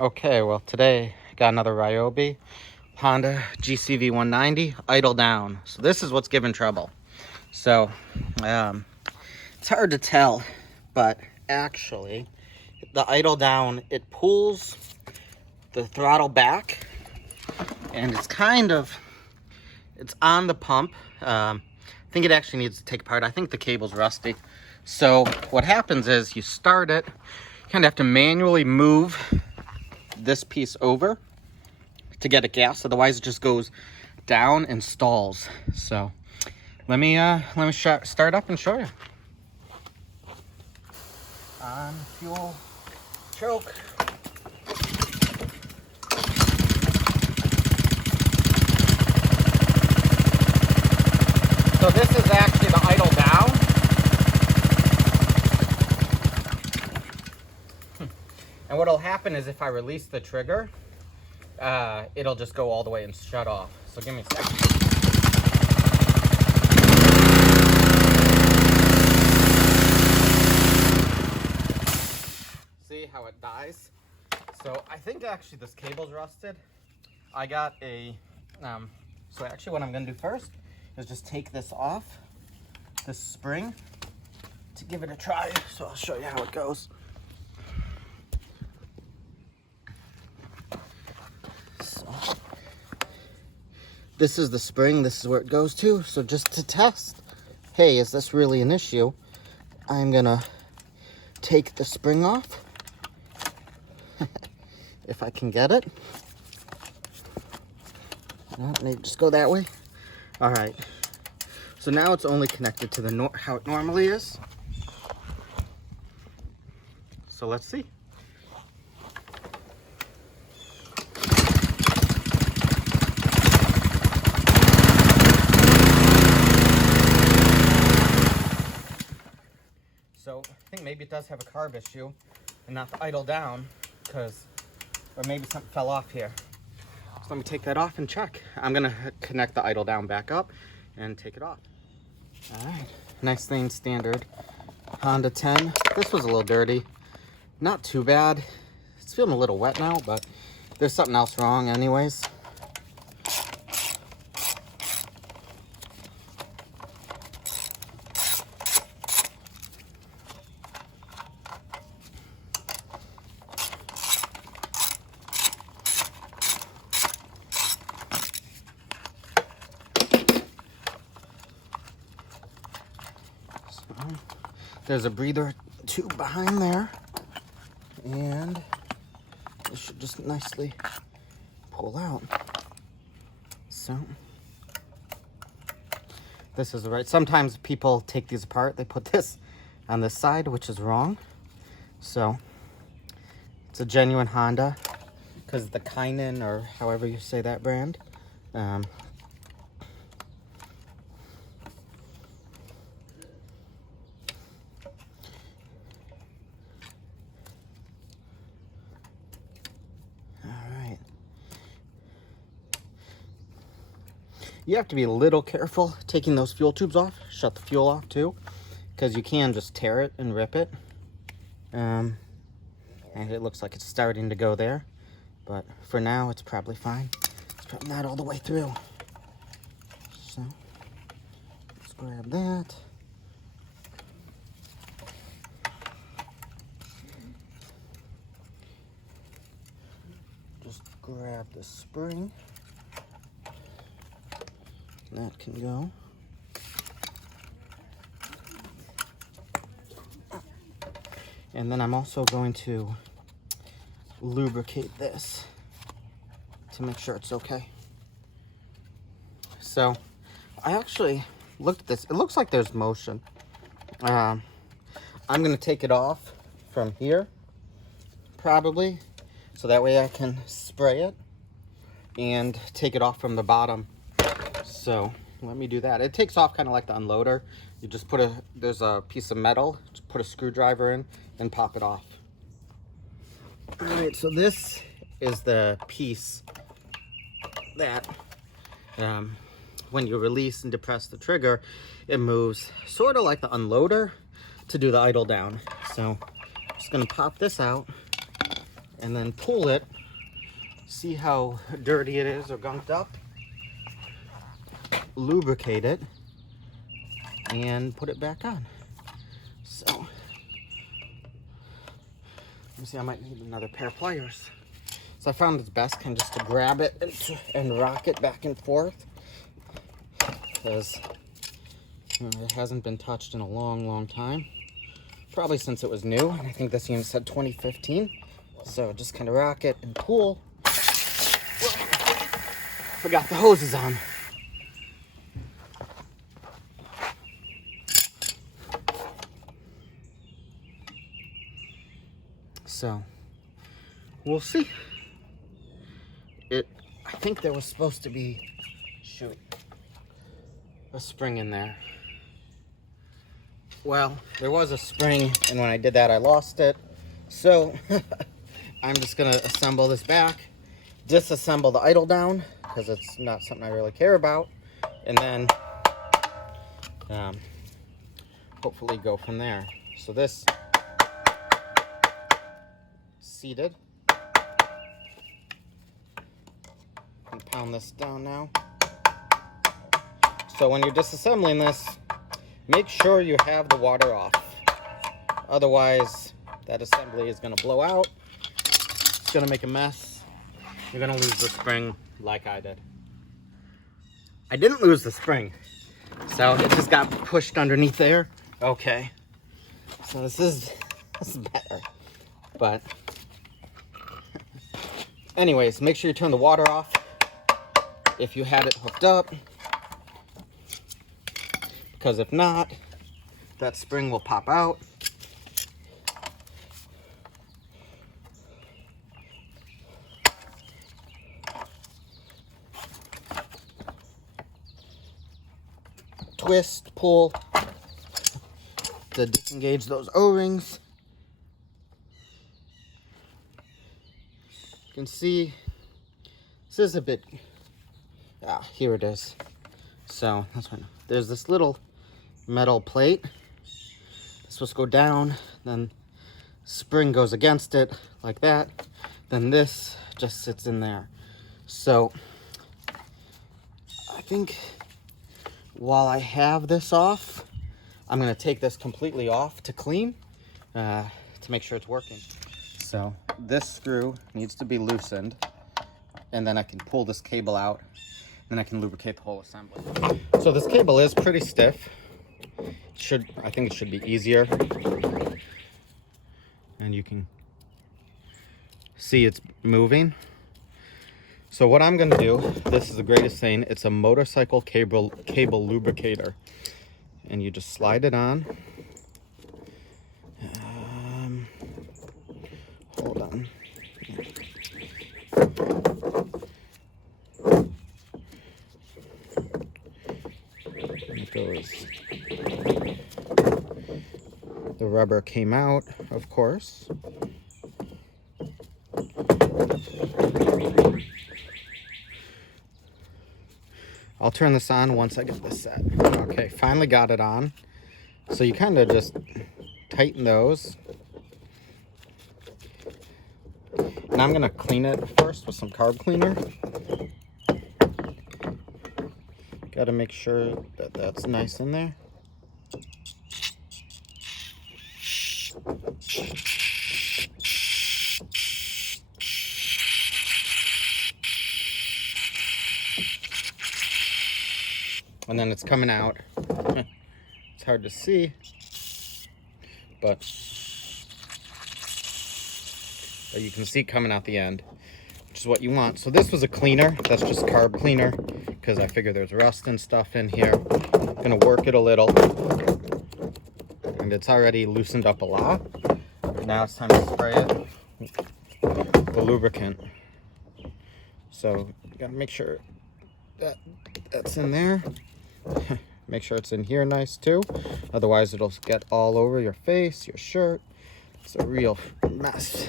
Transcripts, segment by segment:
Okay, well today got another Ryobi Honda GCV 190 idle down. So this is what's giving trouble. So it's hard to tell, but actually the idle down, it pulls the throttle back and it's on the pump. I think it actually needs to take apart. I think the cable's rusty. So what happens is you start it, you kind of have to manually move this piece over to get it gas, otherwise it just goes down and stalls. So let me start up and show you. On fuel choke. So this is actually the idle down. And what'll happen is if I release the trigger, it'll just go all the way and shut off. So give me a second. See how it dies? So I think actually this cable's rusted. I got a, so actually what I'm gonna do first is just take this off, this spring, to give it a try. So I'll show you how it goes. This is the spring, this is where it goes to. So just to test, hey, is this really an issue? I'm gonna take the spring off. If I can get it. No, maybe just go that way. All right, so now it's only connected to the how it normally is. So let's see. So I think maybe it does have a carb issue and not the idle down, or maybe something fell off here. So let me take that off and check. I'm gonna connect the idle down back up and take it off. All right, nice thing, standard Honda 10. This was a little dirty, not too bad. It's feeling a little wet now, but there's something else wrong anyways. There's a breather tube behind there, and this should just nicely pull out. So this is right. Sometimes people take these apart. They put this on this side, which is wrong. So it's a genuine Honda because the Kynan, or however you say that brand. You have to be a little careful taking those fuel tubes off. Shut the fuel off too, because you can just tear it and rip it. And it looks like it's starting to go there, but for now it's probably fine. It's probably not all the way through. So let's grab that. Just grab the spring. That can go. And then I'm also going to lubricate this to make sure it's okay. So I actually looked at this. It looks like there's motion. I'm going to take it off from here, probably, so that way I can spray it and take it off from the bottom. So let me do that. It takes off kind of like the unloader. You just there's a piece of metal, just put a screwdriver in and pop it off. All right, so this is the piece that when you release and depress the trigger, it moves sort of like the unloader to do the idle down. So I'm just gonna pop this out and then pull it, see how dirty it is or gunked up, lubricate it, and put it back on. So, let me see, I might need another pair of pliers. So I found it's best kind of just to grab it and rock it back and forth, because it hasn't been touched in a long time. Probably since it was new, and I think this unit said 2015. So just kind of rock it and pull. Forgot the hoses on. So we'll see. I think there was supposed to be, a spring in there. Well, there was a spring, and when I did that, I lost it. So I'm just gonna assemble this back, disassemble the idle down, because it's not something I really care about, and then hopefully go from there. So this seated. And pound this down now. So when you're disassembling this, make sure you have the water off. Otherwise, that assembly is going to blow out. It's going to make a mess. You're going to lose the spring like I did. I didn't lose the spring. So it just got pushed underneath there. Okay. So this is better. But anyways, make sure you turn the water off if you had it hooked up. Because if not, that spring will pop out. Twist, pull to disengage those O-rings. You can see this is a bit, here it is. So that's right. There's this little metal plate. It's supposed to go down, then spring goes against it like that. Then this just sits in there. So I think while I have this off, I'm going to take this completely off to clean, to make sure it's working. So this screw needs to be loosened, and then I can pull this cable out, then I can lubricate the whole assembly. So this cable is pretty stiff. I think it should be easier. And you can see it's moving. So what I'm going to do, this is the greatest thing, it's a motorcycle cable lubricator. And you just slide it on. Hold on. It goes. The rubber came out, of course. I'll turn this on once I get this set. Okay, finally got it on. So you kind of just tighten those. And I'm gonna clean it first with some carb cleaner. Gotta make sure that that's nice in there. And then it's coming out. It's hard to see, but you can see coming out the end, which is what you want. So this was a cleaner. That's just carb cleaner, because I figure there's rust and stuff in here. I'm gonna work it a little, and it's already loosened up a lot. Now it's time to spray it the lubricant. So you gotta make sure that that's in there. Make sure it's in here nice too, otherwise it'll get all over your face, your shirt. It's a real mess.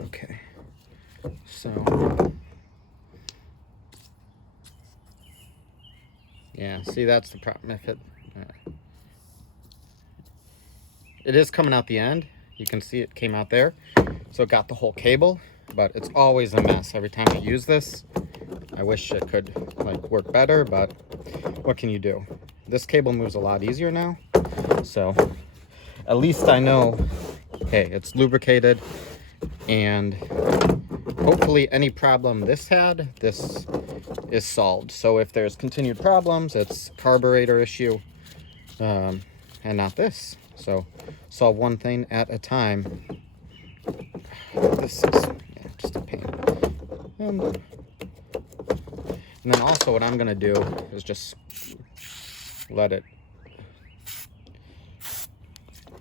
Okay, so yeah, so See, that's the problem. If it is coming out the end. You can see it came out there. So it got the whole cable, but it's always a mess every time I use this. I wish it could like work better, but what can you do? This cable moves a lot easier now. So at least I know, hey, it's lubricated, and hopefully any problem this had, this is solved. So if there's continued problems, it's carburetor issue, and not this. So solve one thing at a time. This is just a pain. And then also what I'm gonna do is just let it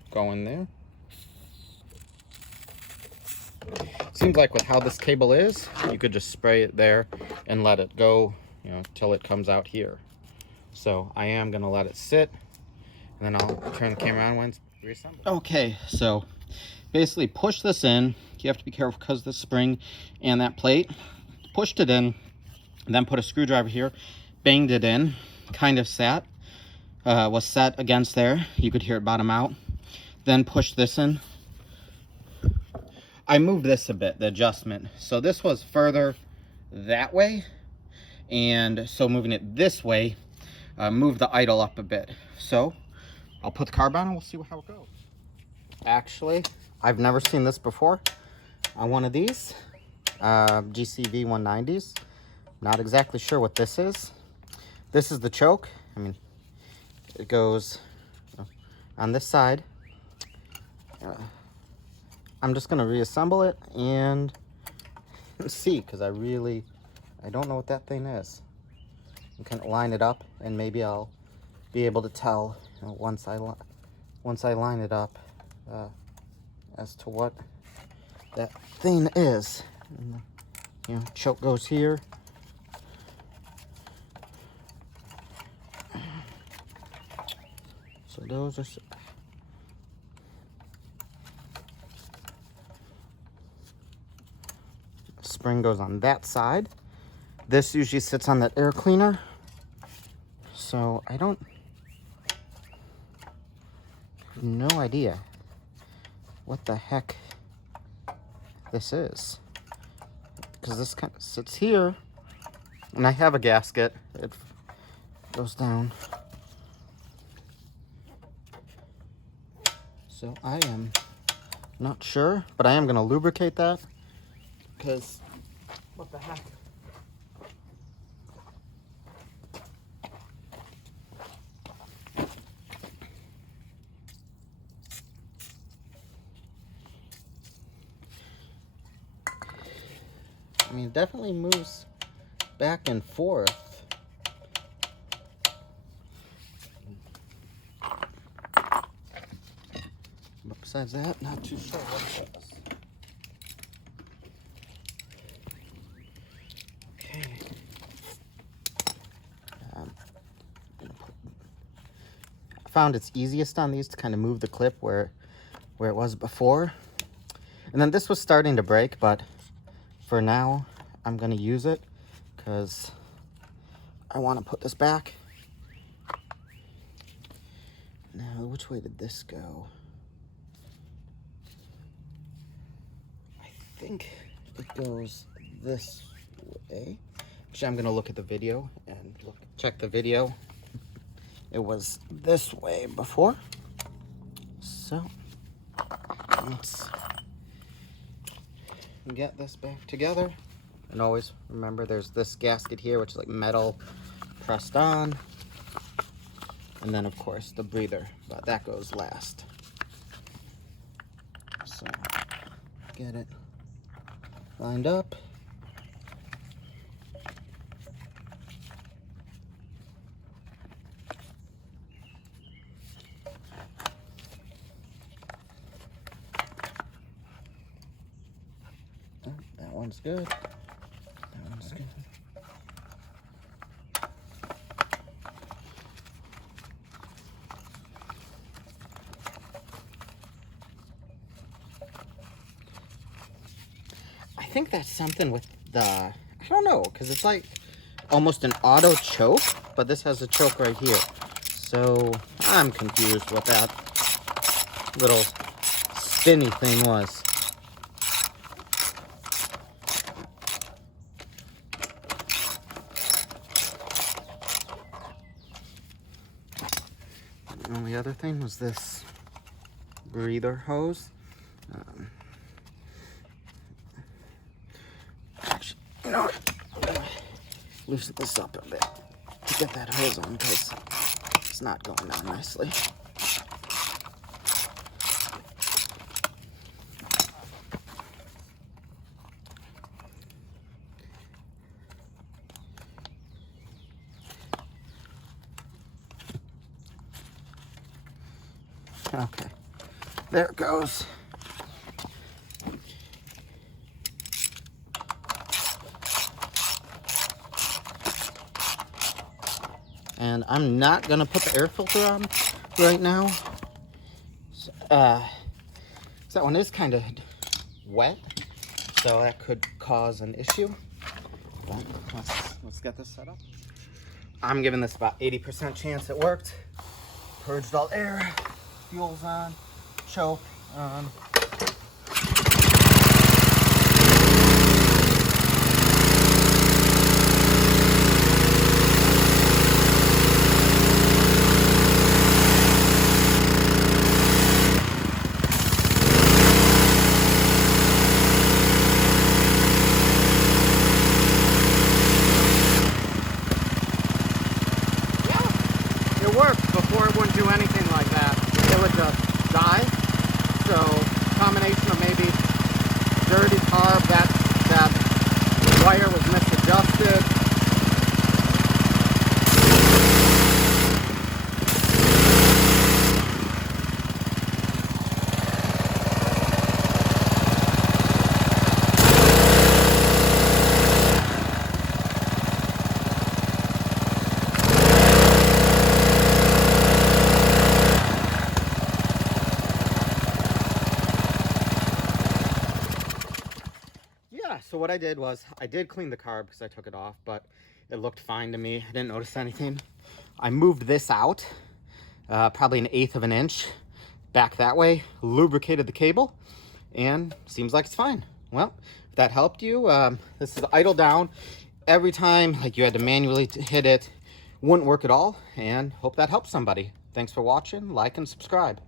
go in there. Seems like with how this cable is, you could just spray it there and let it go, you know, till it comes out here. So I am gonna let it sit, and then I'll turn the camera on when it's reassembled. Okay, so basically push this in. You have to be careful because of the spring and that plate. Pushed it in, and then put a screwdriver here, banged it in, kind of sat, was set against there. You could hear it bottom out. Then push this in. I moved this a bit, the adjustment. So this was further that way, and so moving it this way, moved the idle up a bit. So I'll put the carb on and we'll see how it goes. Actually, I've never seen this before on one of these GCV 190s. Not exactly sure what this is. This is the choke. I mean, it goes on this side. I'm just gonna reassemble it and see, because I don't know what that thing is. I can line it up, and maybe I'll be able to tell, you know, once I line it up as to what that thing is. And, you know, choke goes here. So those are. Spring goes on that side. This usually sits on that air cleaner. So I have no idea what the heck this is, because this kind of sits here, and I have a gasket. It goes down. So I am not sure, but I am going to lubricate that, because what the heck? I mean, it definitely moves back and forth. But besides that, not too sure what it does. Okay. I found it's easiest on these to kind of move the clip where it was before. And then this was starting to break, but for now, I'm going to use it because I want to put this back. Now, which way did this go? I think it goes this way. Actually, I'm going to look at the video and check the video. It was this way before. So, let's get this back together. And always remember, there's this gasket here, which is like metal pressed on, and then of course the breather, but that goes last. So get it lined up. That one's good. That one's good. I think that's something with the, I don't know, because it's like almost an auto choke. but this has a choke right here. So I'm confused what that little spinny thing was. The only other thing was this breather hose. Actually, you know what? I'm gonna loosen this up a bit to get that hose on because it's not going on nicely. Okay, there it goes. And I'm not gonna put the air filter on right now. That one is kind of wet, so that could cause an issue. But let's get this set up. I'm giving this about 80% chance it worked. Purged all air, fuel's on, choke on. Worked. Before it wouldn't do anything like that. It would just die. So combination of maybe dirty carb, that wire was misadjusted. So what I did was, I did clean the carb because I took it off, but it looked fine to me. I didn't notice anything. I moved this out, probably 1/8 of an inch back that way, lubricated the cable, and seems like it's fine. Well, if that helped you, this is idle down. Every time, like you had to manually hit it, wouldn't work at all, and hope that helps somebody. Thanks for watching, like and subscribe.